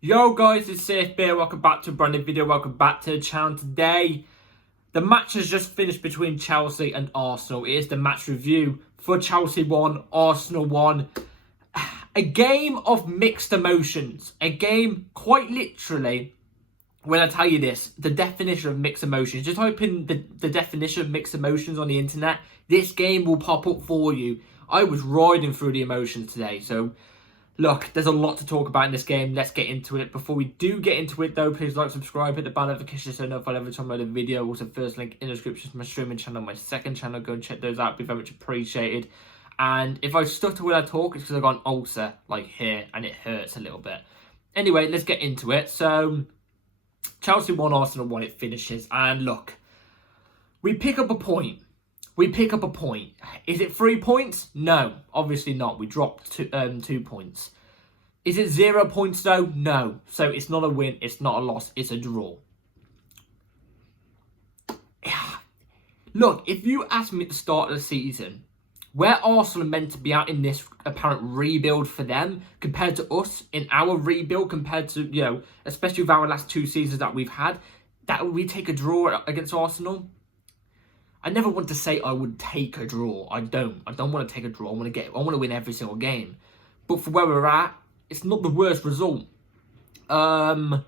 Yo guys, it's Safe Beer. Welcome back to a brand new video. Welcome back to the channel. Today, the match has just finished between Chelsea and Arsenal. It is the match review for Chelsea 1, Arsenal 1. A game of mixed emotions. A game, quite literally, when I tell you this, the definition of mixed emotions. Just type in the definition of mixed emotions on the internet. This game will pop up for you. I was riding through the emotions today, so... Look, there's a lot to talk about in this game. Let's get into it. Before we do get into it, though, please like, subscribe, hit the bell notification so you know if I ever talk about a video. Also, first link in the description to my streaming channel, my second channel. Go and check those out. It'd be very much appreciated. And if I stutter when I talk, it's because I've got an ulcer, like here, and it hurts a little bit. Anyway, let's get into it. So, Chelsea 1, Arsenal 1, it finishes. And look, we pick up a point. Is it 3 points? No, obviously not. We dropped 2 points. Is it 0 points though? No. So it's not a win. It's not a loss. It's a draw. Look, if you asked me at the start of the season, where Arsenal are meant to be at in this apparent rebuild for them, compared to us in our rebuild, compared to, you know, especially with our last 2 seasons that we've had, that we take a draw against Arsenal. I never want to say I would take a draw. I don't want to take a draw. I want to win every single game. But for where we're at, it's not the worst result. But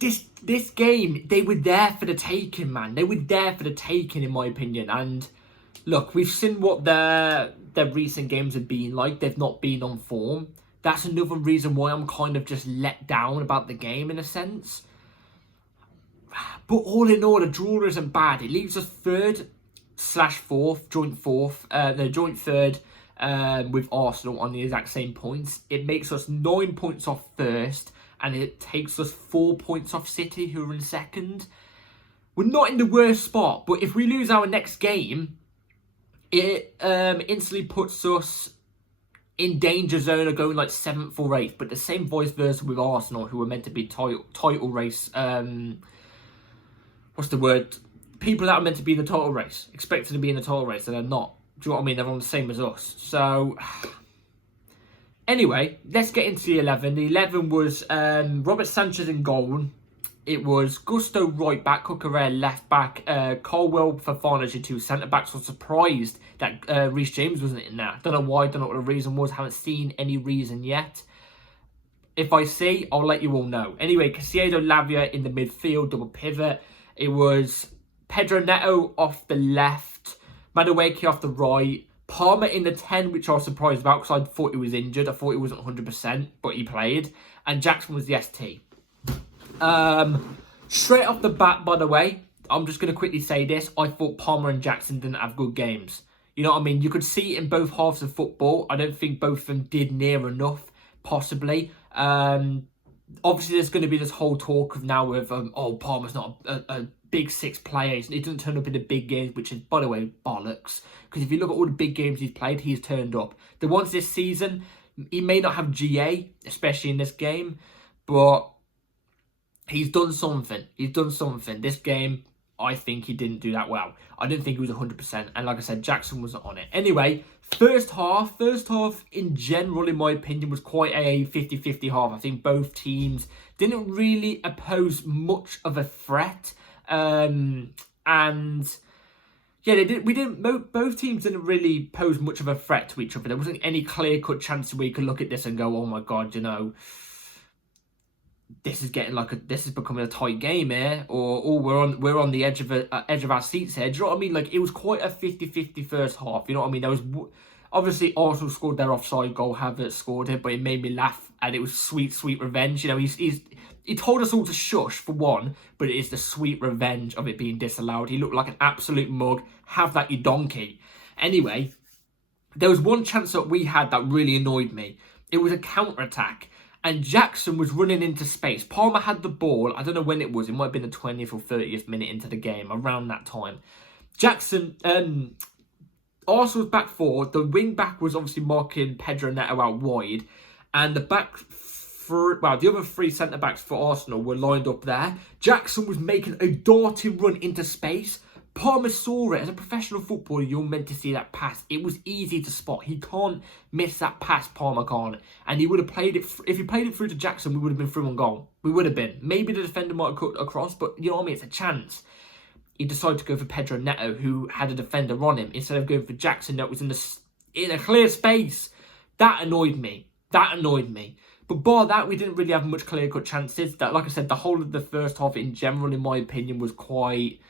this game, they were there for the taking, man. They were there for the taking, in my opinion. And look, we've seen what their recent games have been like. They've not been on form. That's another reason why I'm kind of just let down about the game in a sense. But all in all, a draw isn't bad. It leaves us third/4th, joint third with Arsenal on the exact same points. It makes us 9 points off first, and it takes us 4 points off City, who are in second. We're not in the worst spot, but if we lose our next game, it instantly puts us in danger zone of going like 7th or 8th. But the same vice versa with Arsenal, who are meant to be title race. What's the word? People that are meant to be in the title race, expected to be in the title race, and they're not. Do you know what I mean? They're on the same as us. So, anyway, let's get into the 11. The 11 was Robert Sanchez in goal. It was Gusto right back, Cucurella left back, Colwell for Fofana, your 2 centre backs. I was surprised that Reece James wasn't in there. Don't know why. Don't know what the reason was. Haven't seen any reason yet. If I see, I'll let you all know. Anyway, Caicedo, Lavia in the midfield, double pivot. It was Pedro Neto off the left, Madueke off the right, Palmer in the 10, which I was surprised about because I thought he was injured. I thought he wasn't 100%, but he played. And Jackson was the ST. Straight off the bat, by the way, I'm just going to quickly say this. I thought Palmer and Jackson didn't have good games. You know what I mean? You could see it in both halves of football. I don't think both of them did near enough, possibly. Obviously, there's going to be this whole talk of now of, Palmer's not a big 6 player. He doesn't turn up in the big games, which is, by the way, bollocks. Because if you look at all the big games he's played, he's turned up. The ones this season, he may not have GA, especially in this game, but he's done something. This game, I think he didn't do that well. I didn't think he was 100%. And like I said, Jackson wasn't on it. Anyway, first half in general, in my opinion, was quite a 50-50 half. I think both teams didn't really pose much of a threat. And yeah, both teams didn't really pose much of a threat to each other. There wasn't any clear-cut chance where you could look at this and go, oh my God, you know, this is becoming a tight game here, or we're on the edge of our seats here. Do you know what I mean? Like, it was quite a 50-50 first half. You know what I mean? There was obviously Arsenal scored their offside goal, Havertz scored it, but it made me laugh, and it was sweet revenge. You know, he told us all to shush for one, but it is the sweet revenge of it being disallowed. He looked like an absolute mug. Have that, you donkey. Anyway, there was one chance that we had that really annoyed me. It was a counter-attack. And Jackson was running into space. Palmer had the ball. I don't know when it was. It might have been the 20th or 30th minute into the game, around that time. Jackson, Arsenal's back forward. The wing back was obviously marking Pedro Neto out wide. And the the other 3 centre-backs for Arsenal were lined up there. Jackson was making a darting run into space. Palmer saw it. As a professional footballer, you're meant to see that pass. It was easy to spot. He can't miss that pass, Palmer can't. And he would have played it, if he played it through to Jackson, we would have been through on goal. We would have been. Maybe the defender might have cut across, but you know what I mean? It's a chance. He decided to go for Pedro Neto, who had a defender on him, instead of going for Jackson that was in a clear space. That annoyed me. That annoyed me. But bar that, we didn't really have much clear-cut chances. That, like I said, the whole of the first half in general, in my opinion, was quite...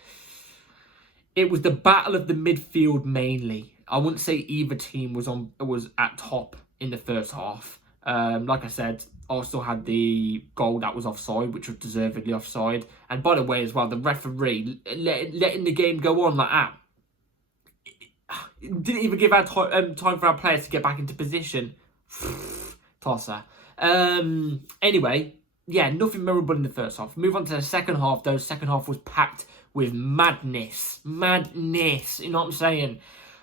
It was the battle of the midfield mainly. I wouldn't say either team was at top in the first half. Like I said, Arsenal had the goal that was offside, which was deservedly offside. And by the way, as well, the referee letting the game go on like that. It didn't even give our time for our players to get back into position. Tosser. Anyway, yeah, nothing memorable in the first half. Move on to the second half, though. Second half was packed with madness. Madness, you know what I'm saying?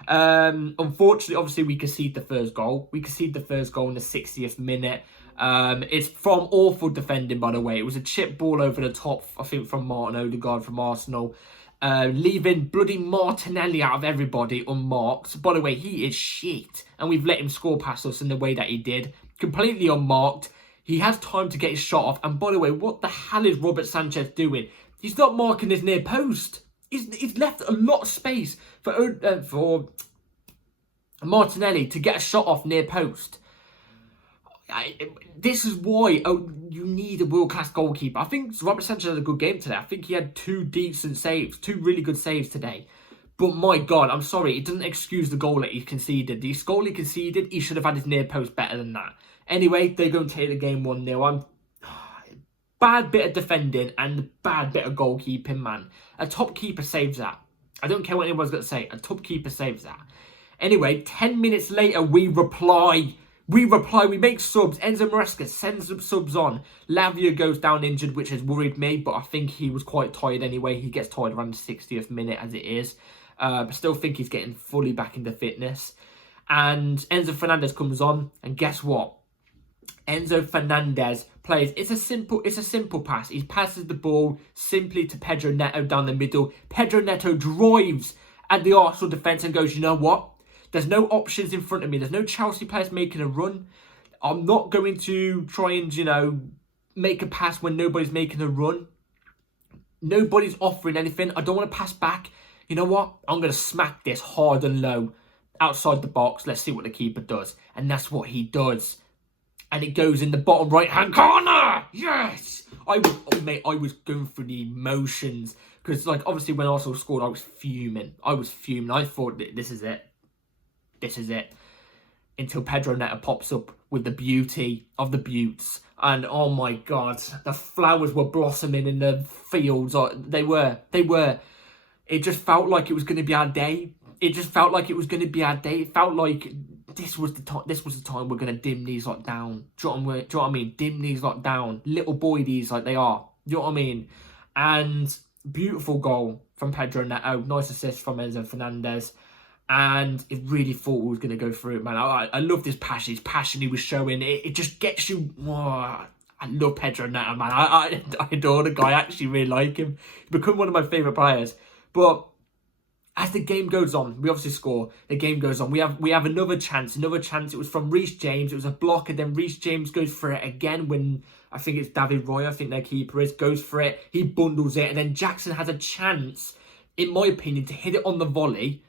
Unfortunately, obviously, we conceded the first goal. We conceded the first goal in the 60th minute. It's from awful defending, by the way. It was a chip ball over the top, I think, from Martin Odegaard from Arsenal. Leaving bloody Martinelli out of everybody unmarked. By the way, he is shit. And we've let him score past us in the way that he did. Completely unmarked. He has time to get his shot off. And by the way, what the hell is Robert Sanchez doing? He's not marking his near post. He's left a lot of space for Martinelli to get a shot off near post. This is why you need a world-class goalkeeper. I think Robert Sanchez had a good game today. I think he had two decent saves, two really good saves today. But my God, I'm sorry, it doesn't excuse the goal that he conceded. The goal he conceded, he should have had his near post better than that. Anyway, they're going to take the game 1-0. Bad bit of defending and bad bit of goalkeeping, man. A top keeper saves that. I don't care what anyone's going to say. A top keeper saves that. Anyway, 10 minutes later, we reply. We make subs. Enzo Maresca sends some subs on. Lavia goes down injured, which has worried me, but I think he was quite tired anyway. He gets tired around the 60th minute as it is. But still think he's getting fully back into fitness. And Enzo Fernandez comes on, and guess what? Enzo Fernandez plays. It's a simple pass. He passes the ball simply to Pedro Neto down the middle. Pedro Neto drives at the Arsenal defence and goes, you know what? There's no options in front of me. There's no Chelsea players making a run. I'm not going to try and, make a pass when nobody's making a run. Nobody's offering anything. I don't want to pass back. You know what? I'm going to smack this hard and low outside the box. Let's see what the keeper does. And that's what he does. And it goes in the bottom right-hand corner. Yes! I was going through the emotions. Because, obviously when Arsenal scored, I was fuming. I thought, this is it. This is it. Until Pedro Neto pops up with the beauty of the buttes. And, oh my God, the flowers were blossoming in the fields. They were. It just felt like it was going to be our day. It felt like It felt like this was the time we're going to dim these down. Do you know what I mean? Dim these down. Little boy these they are. Do you know what I mean? And beautiful goal from Pedro Neto. Nice assist from Enzo Fernandez. And it really thought we was going to go through it, man. I love this passion. His passion he was showing. It just gets you... Oh, I love Pedro Neto, man. I adore the guy. I actually really like him. He's become one of my favourite players. But as the game goes on, we obviously score. The game goes on. We have another chance. It was from Reece James. It was a block, and then Reece James goes for it again when... I think it's David Roy, I think their keeper is. Goes for it. He bundles it. And then Jackson has a chance, in my opinion, to hit it on the volley.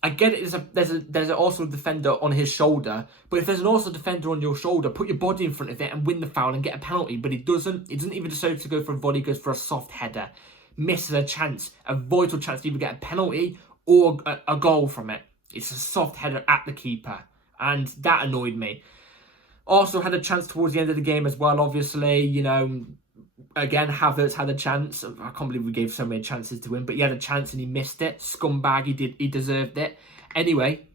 I get it, there's also a defender on his shoulder, but if there's an also defender on your shoulder, put your body in front of it and win the foul and get a penalty. But he doesn't even decide to go for a volley, he goes for a soft header. Misses a chance, a vital chance to either get a penalty or a goal from it. It's a soft header at the keeper, and that annoyed me. Also had a chance towards the end of the game as well, obviously, Again, Havertz had a chance. I can't believe we gave so many chances to him, but he had a chance and he missed it. Scumbag, he deserved it. Anyway,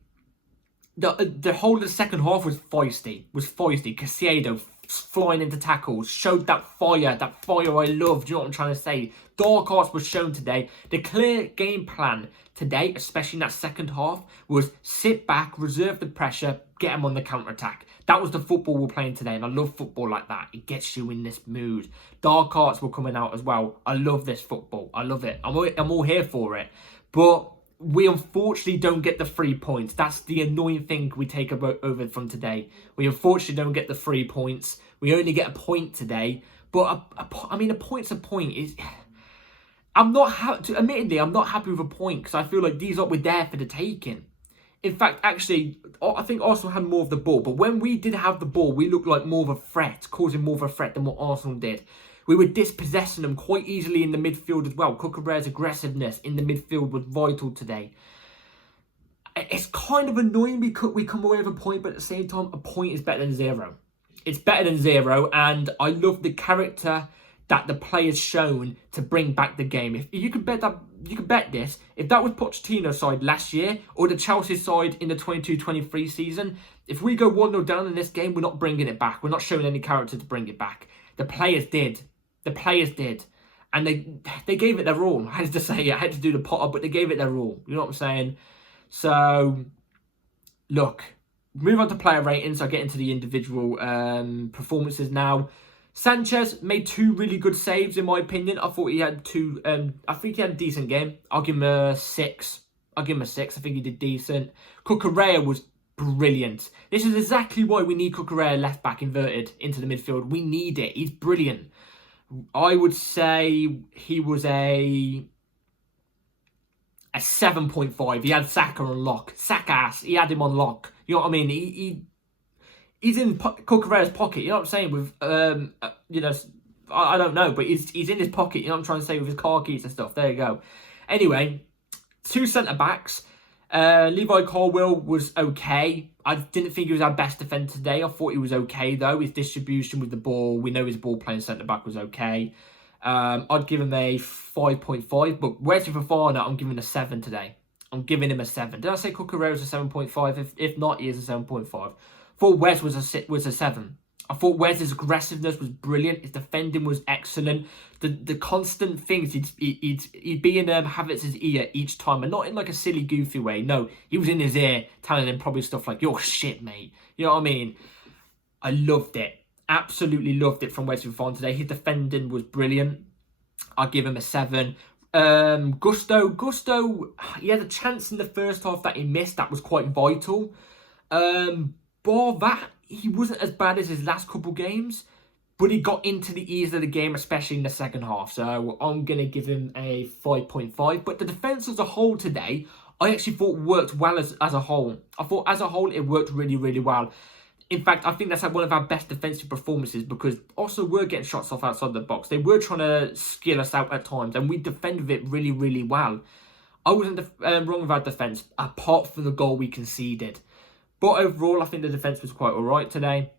the whole of the second half was feisty. Caicedo flying into tackles, showed that fire I love. Do you know what I'm trying to say? Dark arts was shown today. The clear game plan today, especially in that second half, was sit back, reserve the pressure, get them on the counter-attack. That was the football we're playing today, and I love football like that. It gets you in this mood. Dark arts were coming out as well. I love this football. I love it. I'm all here for it. But we unfortunately don't get the 3 points. That's the annoying thing we take over from today. We unfortunately don't get the 3 points. We only get a point today. But, I mean, a point's a point. Admittedly, I'm not happy with a point because I feel like these were there for the taking. In fact, actually, I think Arsenal had more of the ball. But when we did have the ball, we looked like more of a threat, causing more of a threat than what Arsenal did. We were dispossessing them quite easily in the midfield as well. Cucurella's aggressiveness in the midfield was vital today. It's kind of annoying because we come away with a point, but at the same time, a point is better than 0. It's better than 0, and I love the character that the players shown to bring back the game. If you could bet that, you could bet this. If that was Pochettino's side last year or the Chelsea side in the 22-23 season, if we go 1-0 down in this game, we're not bringing it back. We're not showing any character to bring it back. The players did. The players did. And they gave it their all. I had to say it. I had to do the Potter, but they gave it their all. You know what I'm saying? So, look. Move on to player ratings. I'll get into the individual performances now. Sanchez made 2 really good saves, in my opinion. I thought he had 2... I think he had a decent game. I'll give him a 6. I think he did decent. Cucurella was brilliant. This is exactly why we need Cucurella left back inverted into the midfield. We need it. He's brilliant. I would say he was a 7.5. He had Saka on lock. Saka-ass. He had him on lock. You know what I mean? He's in Cucurella's pocket. You know what I'm saying? With you know, I don't know, but he's in his pocket. You know what I'm trying to say, with his car keys and stuff. There you go. Anyway, 2 centre backs. Levi Colwill was okay. I didn't think he was our best defender today. I thought he was okay, though. His distribution with the ball, we know his ball playing centre-back was okay. I'd give him a 5.5, but Wesley Fofana, I'm giving a 7 today. I'm giving him a 7. Did I say Cucurella was a 7.5? If not, he is a 7.5. I thought Wes was a 7. I thought Wes's aggressiveness was brilliant. His defending was excellent. The constant things, he'd be in Havertz's ear each time, and not in like a silly, goofy way. No, he was in his ear telling him probably stuff like, "You're shit, mate." You know what I mean? I loved it. Absolutely loved it from Wesley Fofana today. His defending was brilliant. I'll give him a 7. Gusto, he had a chance in the first half that he missed. That was quite vital. Bar that, he wasn't as bad as his last couple games, but he got into the ease of the game, especially in the second half. So I'm going to give him a 5.5. But the defence as a whole today, I actually thought worked well as a whole. I thought as a whole, it worked really, really well. In fact, I think that's like one of our best defensive performances, because also we're getting shots off outside the box. They were trying to skill us out at times, and we defended it really, really well. I wasn't wrong with our defence, apart from the goal we conceded. But overall, I think the defence was quite alright today.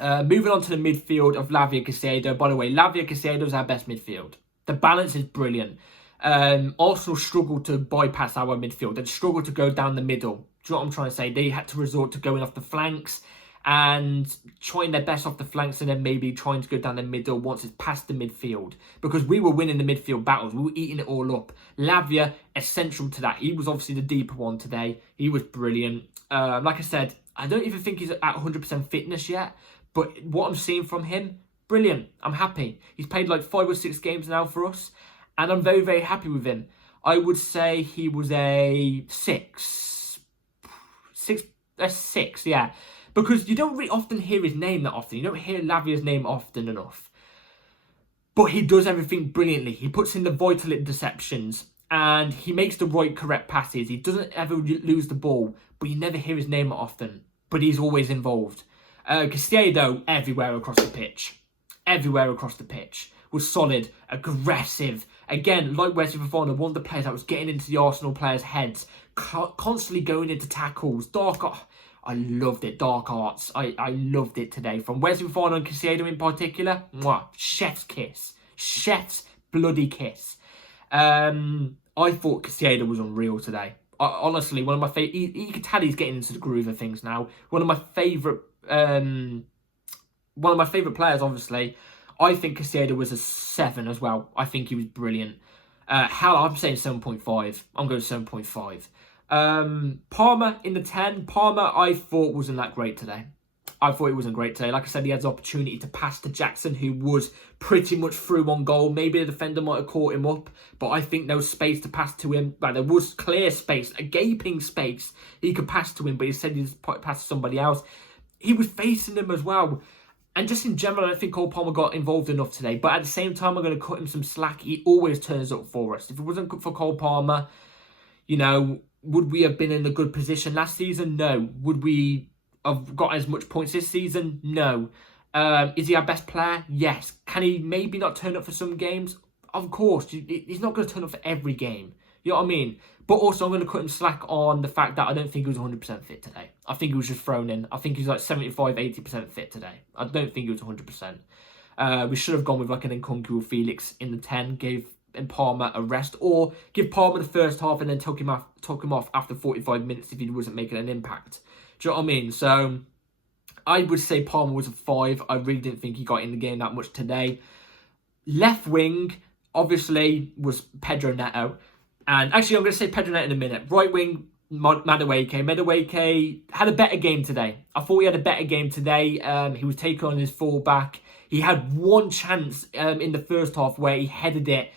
Moving on to the midfield of Lavia Caicedo. By the way, Lavia Caicedo is our best midfield. The balance is brilliant. Arsenal struggled to bypass our midfield. They struggled to go down the middle. Do you know what I'm trying to say? They had to resort to going off the flanks and trying their best off the flanks, and then maybe trying to go down the middle once it's past the midfield. Because we were winning the midfield battles. We were eating it all up. Lavia, essential to that. He was obviously the deeper one today. He was brilliant. Like I said, I don't even think he's at 100% fitness yet. But what I'm seeing from him, brilliant. I'm happy. He's played like 5 or 6 games now for us. And I'm very, very happy with him. I would say he was a 6. A 6, yeah. Because you don't really often hear his name that often. You don't hear Lavia's name often enough. But he does everything brilliantly. He puts in the vital interceptions. And he makes the right, correct passes. He doesn't ever lose the ball. But you never hear his name often. But he's always involved. Caicedo, everywhere across the pitch. Everywhere across the pitch. Was solid, aggressive. Again, like Wesley Fofana, one of the players that was getting into the Arsenal players' heads. Constantly going into tackles. I loved it. Dark arts. I loved it today. From Wesley Fofana and Caicedo in particular. Mwah, chef's kiss. Chef's bloody kiss. I thought Caicedo was unreal today. Honestly, one of my favourite... You can tell he's getting into the groove of things now. One of my favourite players, obviously. I think Caicedo was a 7 as well. I think he was brilliant. I'm saying 7.5. I'm going 7.5. Palmer in the 10. Palmer, I thought, wasn't that great today. I thought he wasn't great today. Like I said, he had the opportunity to pass to Jackson, who was pretty much through on goal. Maybe the defender might have caught him up, but I think there was space to pass to him. Like, there was clear space, a gaping space he could pass to him, but he said he'd pass to somebody else. He was facing him as well. And just in general, I don't think Cole Palmer got involved enough today. But at the same time, I'm going to cut him some slack. He always turns up for us. If it wasn't good for Cole Palmer, you know, would we have been in a good position last season? No. Would we have got as much points this season? No. Is he our best player? Yes. Can he maybe not turn up for some games? Of course. He's not going to turn up for every game. You know what I mean? But also, I'm going to cut him slack on the fact that I don't think he was 100% fit today. I think he was just thrown in. I think he was like 75-80% fit today. I don't think he was 100%. We should have gone with like an Nkunku or Felix in the 10, gave Palmer a rest, or give Palmer the first half and then took him off after 45 minutes if he wasn't making an impact. Do you know what I mean? So I would say Palmer was a 5. I really didn't think he got in the game that much today. Left wing, obviously, was Pedro Neto. And actually, I'm going to say Pedro Neto in a minute. Right wing, Madueke. Madueke had a better game today. I thought he had a better game today. He was taking on his fullback. He had one chance in the first half where he headed it.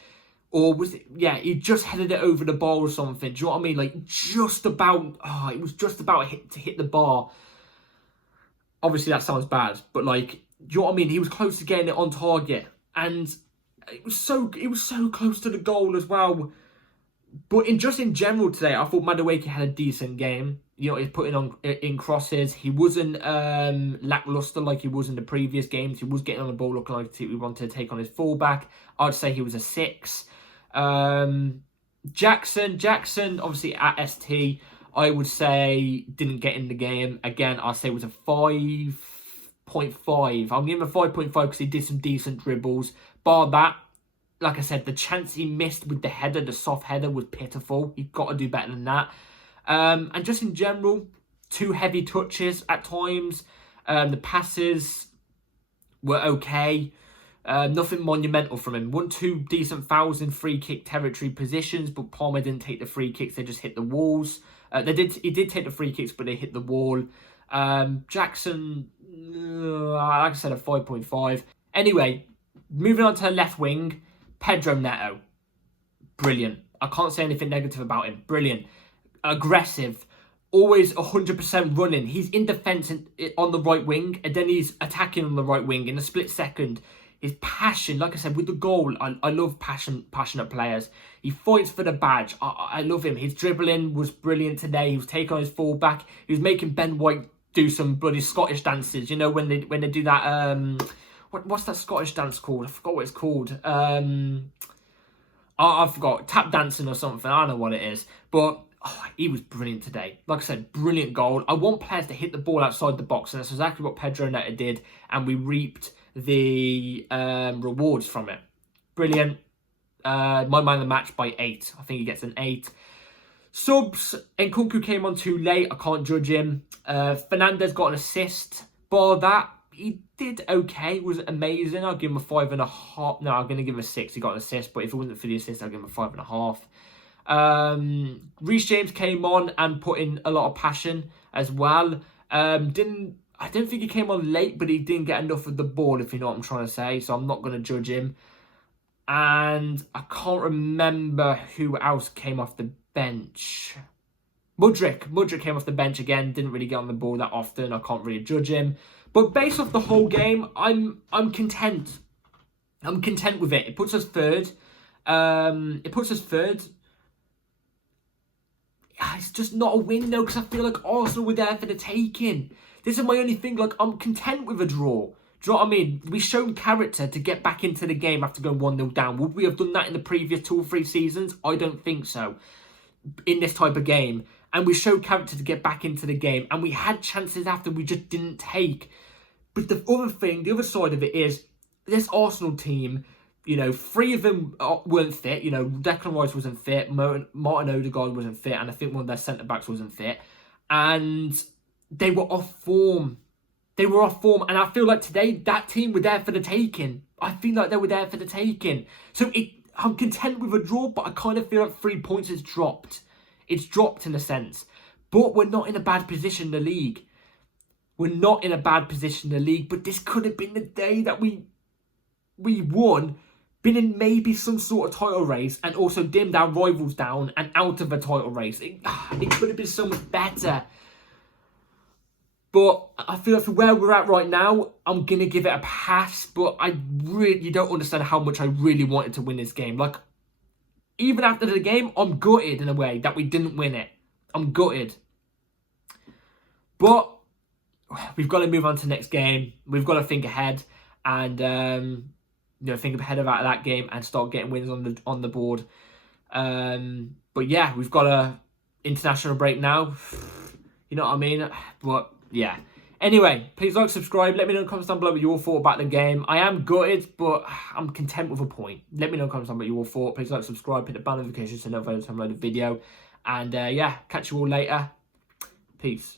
Or was it, yeah, he just headed it over the bar or something. Do you know what I mean? Like, just about, it was just about to hit the bar. Obviously, that sounds bad. But, like, do you know what I mean? He was close to getting it on target. And it was so close to the goal as well. But in general today, I thought Madueke had a decent game. You know, he's putting on in crosses. He wasn't lackluster like he was in the previous games. He was getting on the ball, looking like he wanted to take on his fullback. I'd say he was a 6. Jackson, obviously at ST, I would say didn't get in the game. Again, I'd say it was a 5.5. I'm giving him a 5.5 because he did some decent dribbles. Bar that, like I said, the chance he missed with the header, the soft header, was pitiful. You've got to do better than that. And just in general, 2 heavy touches at times. The passes were okay. Nothing monumental from him. 1-2 decent fouls in free kick territory positions, but Palmer didn't take the free kicks. They just hit the walls. He did take the free kicks, but they hit the wall. Jackson, like I said, a 5.5. Anyway, moving on to the left wing. Pedro Neto, brilliant. I can't say anything negative about him. Brilliant. Aggressive. Always 100% running. He's in defence on the right wing, and then he's attacking on the right wing in a split second. His passion, like I said, with the goal, I love passionate players. He fights for the badge. I love him. His dribbling was brilliant today. He was taking on his fullback. He was making Ben White do some bloody Scottish dances. You know, when they do that... What's that Scottish dance called? I forgot what it's called. I forgot. Tap dancing or something. I don't know what it is. But he was brilliant today. Like I said, brilliant goal. I want players to hit the ball outside the box. And that's exactly what Pedro Neto did. And we reaped the rewards from it. Brilliant. My man of the match by 8. I think he gets an 8. Subs. Nkunku came on too late. I can't judge him. Fernandez got an assist. Bar that, he did okay. It wasn't amazing. I'll give him a 5.5. No, I'm going to give him a 6. He got an assist, but if it wasn't for the assist, I'll give him a 5.5. Reece James came on and put in a lot of passion as well. I don't think he came on late, but he didn't get enough of the ball, if you know what I'm trying to say. So I'm not going to judge him. And I can't remember who else came off the bench. Mudryk came off the bench again. Didn't really get on the ball that often. I can't really judge him. But based off the whole game, I'm content. I'm content with it. It puts us third. It's just not a win though, because I feel like Arsenal were there for the taking. This is my only thing. Like, I'm content with a draw. Do you know what I mean? We showed character to get back into the game after going 1-0 down. Would we have done that in the previous 2 or 3 seasons? I don't think so. In this type of game. And we showed character to get back into the game. And we had chances after we just didn't take. But the other side of it is, this Arsenal team, you know, 3 of them weren't fit. You know, Declan Rice wasn't fit. Martin Odegaard wasn't fit. And I think one of their centre-backs wasn't fit. And they were off form. And I feel like today, that team were there for the taking. I feel like they were there for the taking. So I'm content with a draw, but I kind of feel like 3 points has dropped. It's dropped in a sense. But we're not in a bad position in the league. We're not in a bad position in the league, but this could have been the day that we won, been in maybe some sort of title race, and also dimmed our rivals down and out of a title race. It could have been so much better. But I feel like for where we're at right now, I'm going to give it a pass. But you don't understand how much I really wanted to win this game. Like, even after the game, I'm gutted in a way that we didn't win it. I'm gutted. But we've got to move on to the next game. We've got to think ahead and think ahead about that game and start getting wins on the board. But yeah, we've got a international break now. You know what I mean? But yeah. Anyway, please like, subscribe. Let me know in the comments down below what your thought about the game. I am gutted, but I'm content with a point. Let me know in the comments down below what your thought. Please like, subscribe, hit the bell notification to know when I upload a video. And yeah, catch you all later. Peace.